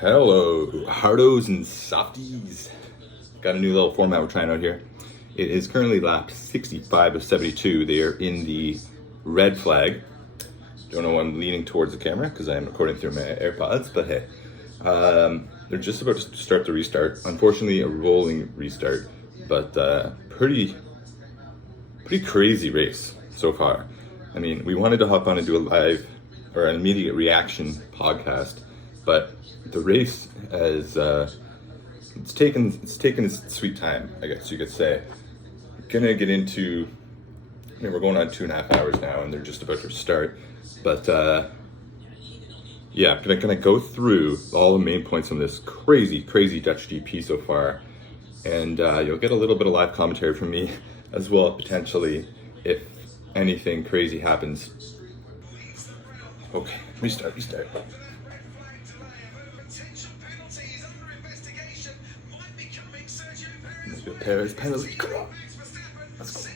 Hello, hardos and softies. Got a new little format we're trying out here. It is currently lap 65 of 72. They are in the red flag. Don't know why I'm leaning towards the camera because I am recording through my AirPods, but hey. They're just about to start the restart. Unfortunately, a rolling restart, but pretty crazy race so far. I mean, we wanted to hop on and do a live or an immediate reaction podcast, but the race has it's taken its sweet time, I guess you could say. Gonna get into, I mean, we're going on 2.5 hours now, and they're just about to start. But yeah, gonna go through all the main points on this crazy Dutch GP so far, and you'll get a little bit of live commentary from me as well, potentially, if anything crazy happens. Okay, restart. Perez penalty, come on. Let's go.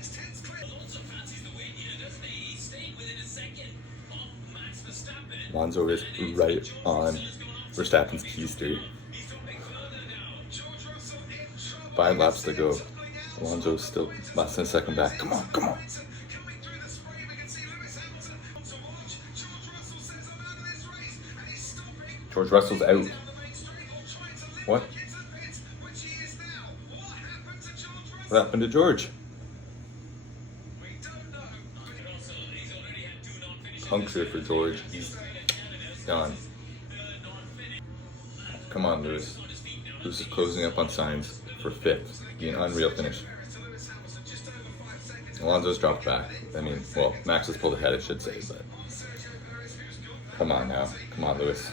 Alonso is right on Verstappen's keister. 5 laps to go. Alonso's still less than a second back. Come on. George Russell's out. What? What happened to George? Puncture for George. He's done. Come on, Lewis. Lewis is closing up on signs for 5th. Be an unreal finish. Alonso's dropped back. I mean, well, Max has pulled ahead, I should say, but come on now. Come on, Lewis.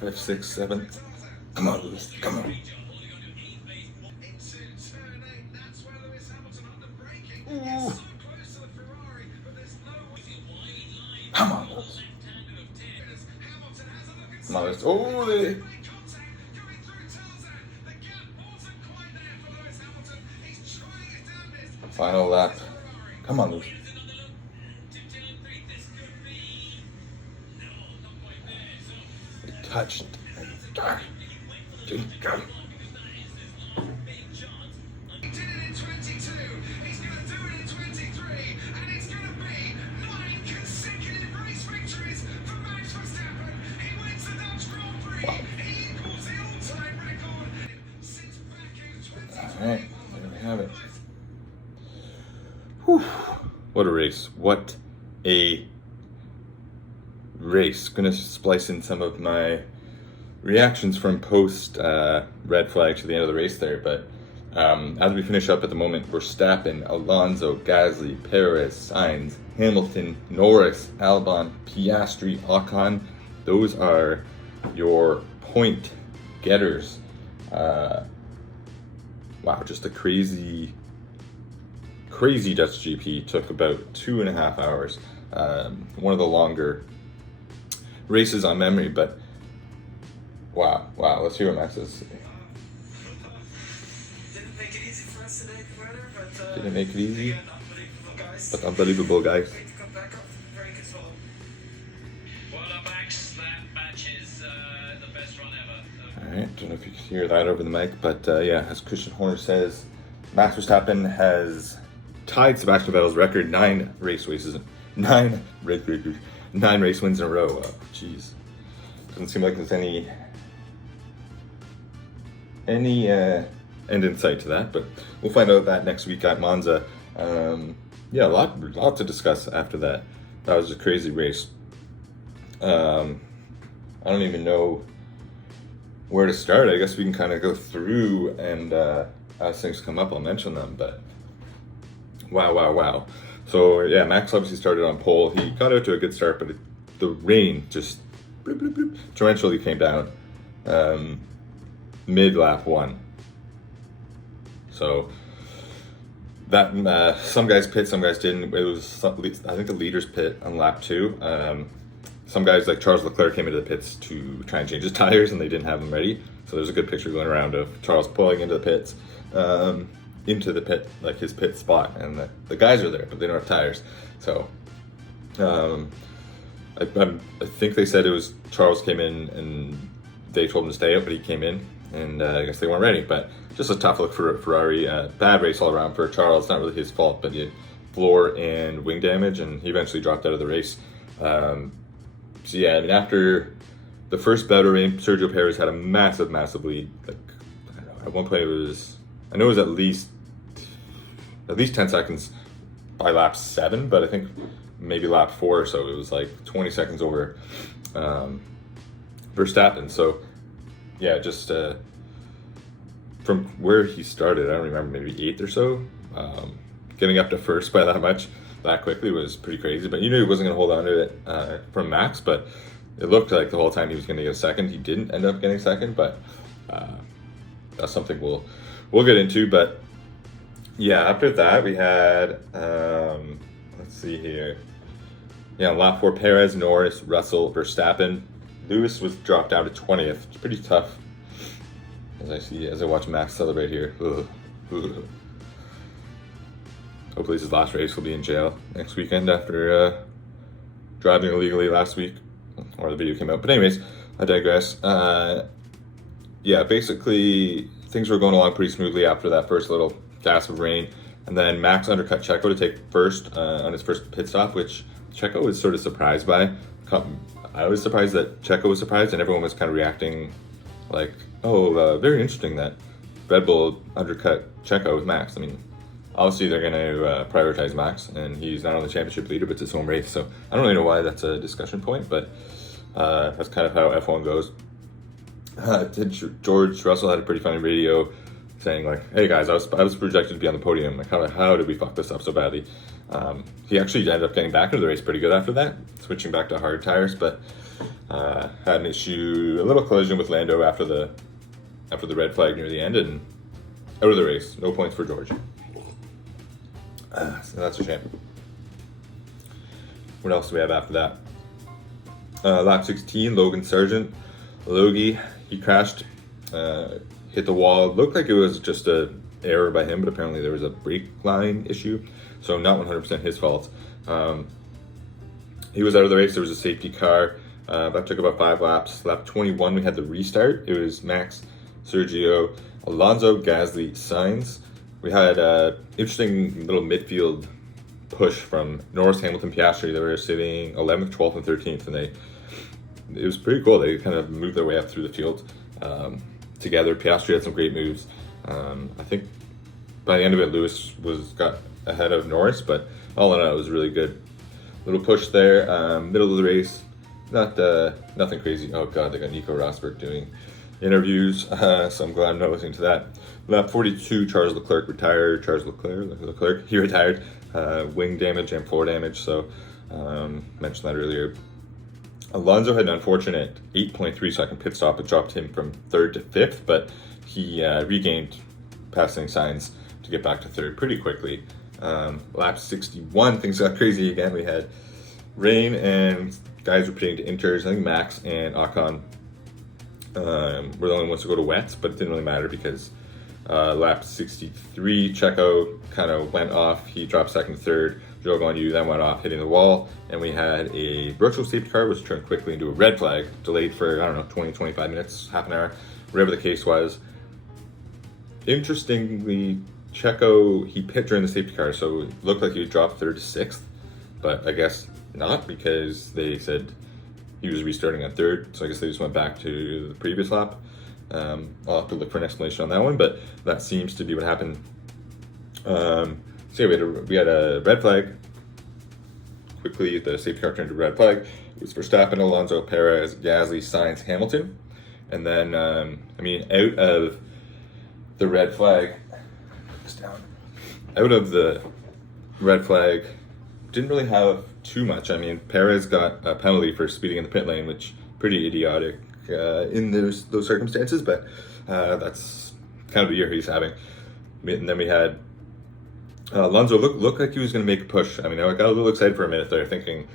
5th, 6th, 7th. Come on, Lewis. Come on. Ooh. Come on, Lewis. Come on, Lewis. Oh, they... Final lap. Come on, Lewis. Touched. Alright, there we have it. Whew. What a race. What a race. Gonna splice in some of my reactions from post red flag to the end of the race there, but as we finish up at the moment, Verstappen, Alonso, Gasly, Perez, Sainz, Hamilton, Norris, Albon, Piastri, Ocon. Those are your point getters. Wow, just a crazy Dutch GP. Took about 2.5 hours. One of the longer races on memory, but wow. Let's hear what Max says. Didn't make it easy for us today, brother, but Didn't make it easy, yeah, unbelievable guys. but unbelievable, guys. Great to come back off the break as well. Well, Max, that match is the best run ever. Alright, don't know if you can hear that over the mic, but yeah, as Christian Horner says, Max Verstappen has tied Sebastian Vettel's record 9 race wins in a row. Jeez. Doesn't seem like there's any end in sight to that, but we'll find out that next week at Monza. Yeah, a lot to discuss after that. That was a crazy race. I don't even know where to start. I guess we can kind of go through, and as things come up, I'll mention them, but wow. So yeah, Max obviously started on pole. He got out to a good start, but the rain just torrentially came down mid lap 1. So that some guys pit, some guys didn't. It was, I think, the leaders pit on lap 2. Some guys like Charles Leclerc came into the pits to try and change his tires, and they didn't have them ready. So there's a good picture going around of Charles pulling into the pits, into the pit, like his pit spot, and the guys are there, but they don't have tires. So I think they said it was Charles came in and they told him to stay out, but he came in, and I guess they weren't ready. But just a tough look for Ferrari. Bad race all around for Charles. Not really his fault, but he had floor and wing damage, and he eventually dropped out of the race. So yeah, I mean, after the first bout of rain, Sergio Perez had a massive lead. Like, I don't know, at one point I know it was at least 10 seconds by lap 7, but I think maybe lap 4, so it was like 20 seconds over Verstappen. So yeah, just from where he started, I don't remember, maybe 8th or so, getting up to first by that much that quickly was pretty crazy. But you knew he wasn't going to hold on to it from Max, but it looked like the whole time he was going to get a second. He didn't end up getting second, but that's something we'll get into. But yeah, after that we had let's see here. Yeah, lap 4, Perez, Norris, Russell, Verstappen. Lewis was dropped down to 20th. It's pretty tough as I watch Max celebrate here. Ugh. Hopefully his last race will be in jail next weekend after driving illegally last week, or the video came out. But anyways, I digress. Yeah, basically things were going along pretty smoothly after that first little gas of rain, and then Max undercut Checo to take first on his first pit stop, which Checo was sort of surprised by. I was surprised that Checo was surprised, and everyone was kind of reacting like, oh, very interesting that Red Bull undercut Checo with Max. I mean, obviously they're going to prioritize Max, and he's not only championship leader, but it's his home race. So I don't really know why that's a discussion point, but that's kind of how F1 goes. George Russell had a pretty funny video saying like, hey guys, I was projected to be on the podium. Like, how did we fuck this up so badly? He actually ended up getting back into the race pretty good after that, switching back to hard tires, but had an issue, a little collision with Lando after the red flag near the end, and out of the race. No points for George. So that's a shame. What else do we have after that? Lap 16, Logan Sargent. Logie, he crashed, hit the wall. Looked like it was just an error by him, but apparently there was a brake line issue, so not 100% his fault. He was out of the race. There was a safety car. That took about 5 laps. Lap 21, we had the restart. It was Max, Sergio, Alonso, Gasly, Sainz. We had an interesting little midfield push from Norris, Hamilton, Piastri. They were sitting 11th, 12th, and 13th, and it was pretty cool. They kind of moved their way up through the field together. Piastri had some great moves. I think by the end of it, Lewis got ahead of Norris, but all in all, it was really good. Little push there. Middle of the race, nothing crazy. Oh god, they got Nico Rosberg doing interviews, so I'm glad I'm not listening to that. Lap 42, Charles Leclerc retired. Leclerc, he retired. Wing damage and floor damage, so mentioned that earlier. Alonso had an unfortunate 8.3 second pit stop. It dropped him from 3rd to 5th, but he regained passing Sainz to get back to 3rd pretty quickly. Lap 61, things got crazy again. We had rain and guys were pitting to inters. I think Max and Ocon were the only ones to go to wets, but it didn't really matter because lap 63, Checo kind of went off. He dropped 2nd, 3rd. Zhou Guanyu then went off, hitting the wall, and we had a virtual safety car which turned quickly into a red flag, delayed for, 20, 25 minutes, half an hour, whatever the case was. Interestingly, Checo, he pit during the safety car, so it looked like he would drop 3rd to 6th, but I guess not, because they said he was restarting on 3rd, so I guess they just went back to the previous lap. I'll have to look for an explanation on that one, but that seems to be what happened. So yeah, we had a red flag. Quickly, the safety car turned to red flag. It was Verstappen, Alonso, Perez, Gasly, Sainz, Hamilton. And then, out of the red flag, out of the red flag, didn't really have too much. I mean, Perez got a penalty for speeding in the pit lane, which pretty idiotic in those circumstances, but that's kind of the year he's having. And then we had Alonso looked like he was going to make a push. I mean, I got a little excited for a minute there, thinking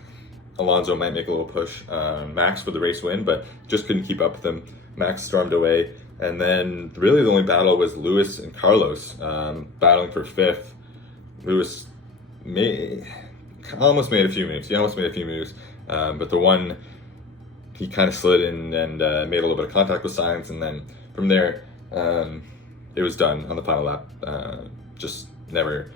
Alonso might make a little push. Max for the race win, but just couldn't keep up with him. Max stormed away, and then really the only battle was Lewis and Carlos battling for 5th. Lewis almost made a few moves. But the one he kind of slid in and made a little bit of contact with Sainz, and then from there it was done on the final lap. Just never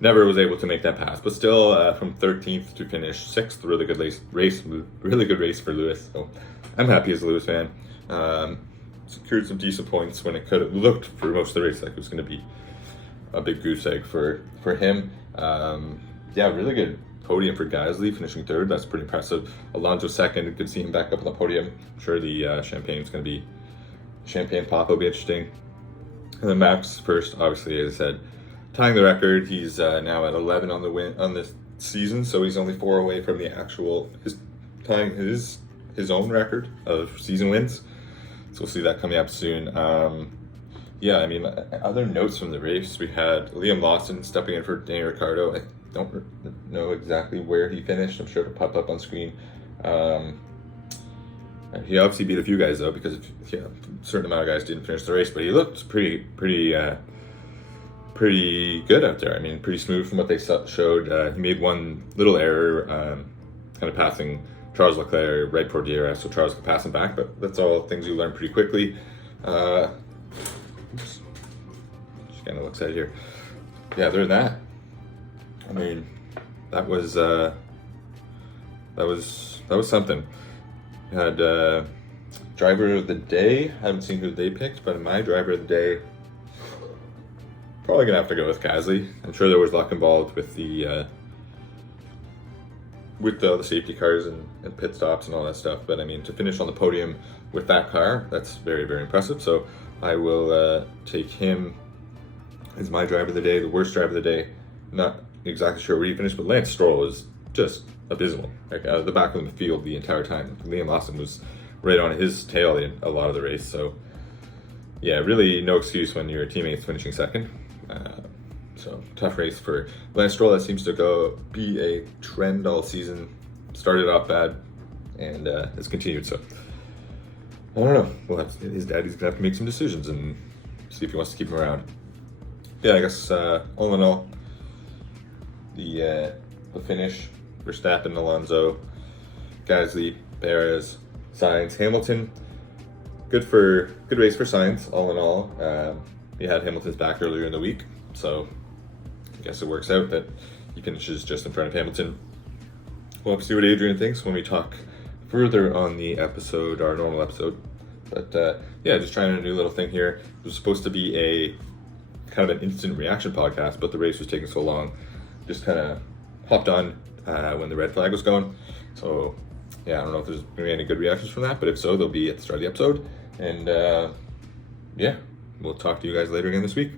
was able to make that pass. But still, from 13th to finish 6th, really good race for Lewis. So I'm happy as a Lewis fan. Secured some decent points when it could have looked for most of the race like it was going to be a big goose egg for him. Really good podium for Gasly, finishing 3rd. That's pretty impressive. Alonso 2nd. Good to see him back up on the podium. I'm sure the champagne pop will be interesting. And then Max 1st, obviously, as I said, tying the record. He's now at 11 on this season, so he's only 4 away from tying his own record of season wins. So we'll see that coming up soon. Other notes from the race, we had Liam Lawson stepping in for Daniel Ricciardo. I don't know exactly where he finished. I'm sure it'll pop up on screen. He obviously beat a few guys though, because a certain amount of guys didn't finish the race, but he looked pretty good out there. I mean, pretty smooth from what they showed. He made one little error, kind of passing Charles Leclerc right before DRS, so Charles could pass him back, but that's all things you learn pretty quickly. Just kind of looks at it here. Yeah, other than that, I mean, that was something. We had driver of the day. I haven't seen who they picked, but my driver of the day, probably gonna have to go with Gasly. I'm sure there was luck involved with the safety cars and pit stops and all that stuff. But I mean, to finish on the podium with that car, that's very, very impressive. So I will take him as my driver of the day. The worst driver of the day, not exactly sure where he finished, but Lance Stroll was just abysmal. Like out of the back of the field the entire time. Liam Lawson was right on his tail in a lot of the race. So yeah, really no excuse when your teammate's finishing 2nd. So tough race for Lance Stroll. That seems to be a trend all season. Started off bad and has continued. So I don't know. His daddy's gonna have to make some decisions and see if he wants to keep him around. Yeah, I guess all in all, the finish: Verstappen, Alonso, Gasly, Perez, Sainz, Hamilton. Good race for Sainz. All in all, he had Hamilton's back earlier in the week, so I guess it works out that he finishes just in front of Hamilton. We'll have to see what Adrian thinks when we talk further on the episode, our normal episode. But just trying a new little thing here. It was supposed to be a kind of an instant reaction podcast, but the race was taking so long, just kind of hopped on when the red flag was going. So yeah, I don't know if there's going to be any good reactions from that, but if so, they'll be at the start of the episode. And we'll talk to you guys later again this week.